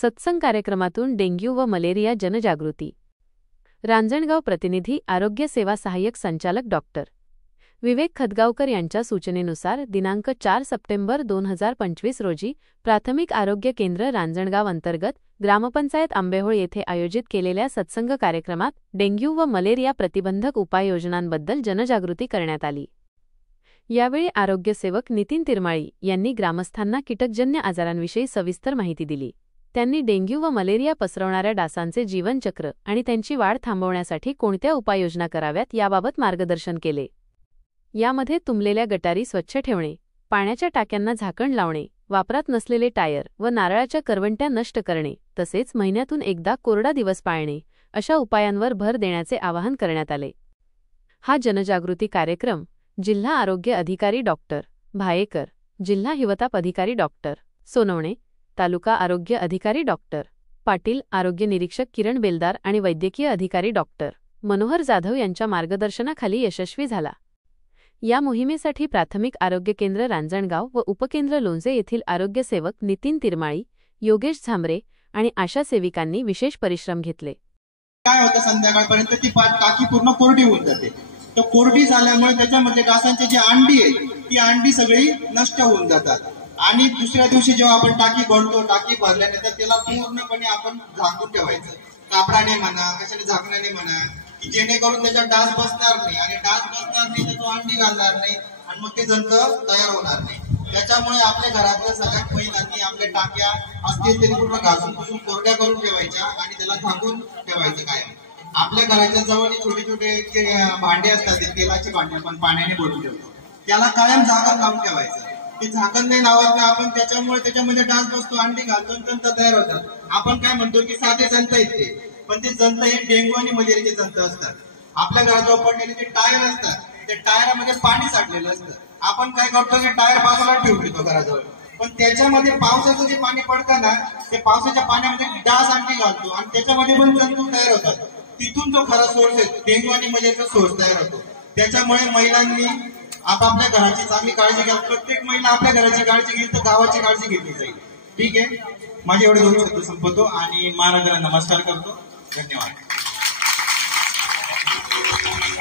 सत्संग कार्यक्रमातून डेंग्यू व मलेरिया जनजागृती। रांजणगाव प्रतिनिधी आरोग्य सेवा सहाय्यक संचालक डॉक्टर विवेक खदगावकर यांच्या सूचनेनुसार दिनांक 4 सप्टेंबर 2025 रोजी प्राथमिक आरोग्य केंद्र रांजणगाव अंतर्गत ग्रामपंचायत आंबेहोळ येथे आयोजित केलेल्या सत्संग कार्यक्रमात डेंग्यू व मलेरिया प्रतिबंधक उपाययोजनांबद्दल जनजागृती करण्यात आली। यावेळी आरोग्यसेवक नितीन तिरमाळी यांनी ग्रामस्थांना कीटकजन्य आजारांविषयी सविस्तर माहिती दिली। त्यांनी डेंग्यू व मलेरिया पसरवणाऱ्या डासांचे जीवनचक्र आणि त्यांची वाढ थांबवण्यासाठी कोणत्या उपाययोजना कराव्यात याबाबत मार्गदर्शन केले। यामध्ये तुंबलेल्या गटारी स्वच्छ ठेवणे, पाण्याच्या टाक्यांना झाकण लावणे, वापरात नसलेले टायर व नारळाच्या करवंट्या नष्ट करणे तसेच महिन्यातून एकदा कोरडा दिवस पाळणे अशा उपायांवर भर देण्याचे आवाहन करण्यात आले। हा जनजागृती कार्यक्रम जिल्हा आरोग्य अधिकारी डॉक्टर भायेकर, जिल्हा हिवताप अधिकारी डॉक्टर सोनवणे, तालुका आरोग्य अधिकारी डॉक्टर पाटील, आरोग्य निरीक्षक किरण बेलदार आणि वैद्यकीय अधिकारी डॉक्टर मनोहर जाधव यांच्या मार्गदर्शनाखाली यशस्वी झाला। या मोहिमेसाठी प्राथमिक आरोग्य केंद्र रांजणगाव व उपकेंद्र लोणचे येथील आरोग्यसेवक नितीन तिरमाळी, योगेश झांबरे आणि आशा सेविकांनी विशेष परिश्रम घेतले। काय होतं, संध्याकाळपर्यंत ती टाकी पूर्ण कोरडी होऊन जाते। तो कोरडी झाल्यामुळे त्याच्यामध्ये डासांची जी अंडी आहे ती अंडी सगळी नष्ट होऊन जातात आणि दुसऱ्या दिवशी जेव्हा आपण टाकी भरतो, टाकी भरल्यानंतर त्याला पूर्णपणे आपण झाकून ठेवायचं, कापडाने म्हणा कशाने झाकणाने म्हणा, की जेणेकरून त्याच्यात डास बसणार नाही आणि डास बसणार नाही तर तो अंडी घालणार नाही आणि मग ते जंत तयार होणार नाही। त्याच्यामुळे आपल्या घरातल्या सगळ्यात महिलांनी आपल्या टाक्या असतील ते पूर्ण घासून पुसून कोरड्या करून ठेवायच्या आणि त्याला झाकून ठेवायचं। काय आपल्या घराच्या जवळ छोटे छोटे भांडे असतात, तेलाचे भांडे आपण पाण्याने भरून ठेवतो, त्याला कायम झाकण लावून ठेवायचं। ते झाकण नाही लावायचं आपण, त्याच्यामुळे त्याच्यामध्ये डास बसतो, अंडी घालतो, जंत तयार होतात। आपण काय म्हणतो की साधे जंत येते, पण ते जंत हे डेंग्यू आणि मलेरियाचे जंत असतात। आपल्या घराजवळ पडलेले जे टायर असतात, त्या टायरामध्ये पाणी साठलेलं असतं। आपण काय करतो की टायर बाजूला ठेवून देतो घराजवळ, पण त्याच्यामध्ये पावसाचं जे पाणी पडतं ना, ते पावसाच्या पाण्यामध्ये डास अंडी घालतो आणि त्याच्यामध्ये पण जंतू तयार होतात। तिथून जो खरा सोर्स आहे डेंग्यू आणि मलेरियाचा सोर्स तयार होतो। त्याच्यामुळे महिलांनी आपापल्या घराची चांगली काळजी घ्या। प्रत्येक महिला आपल्या घराची काळजी घेईल तर गावाची काळजी घेतली जाईल। ठीक आहे, माझे एवढे 2 शब्द संपवतो आणि महाराजांना नमस्कार करतो। धन्यवाद।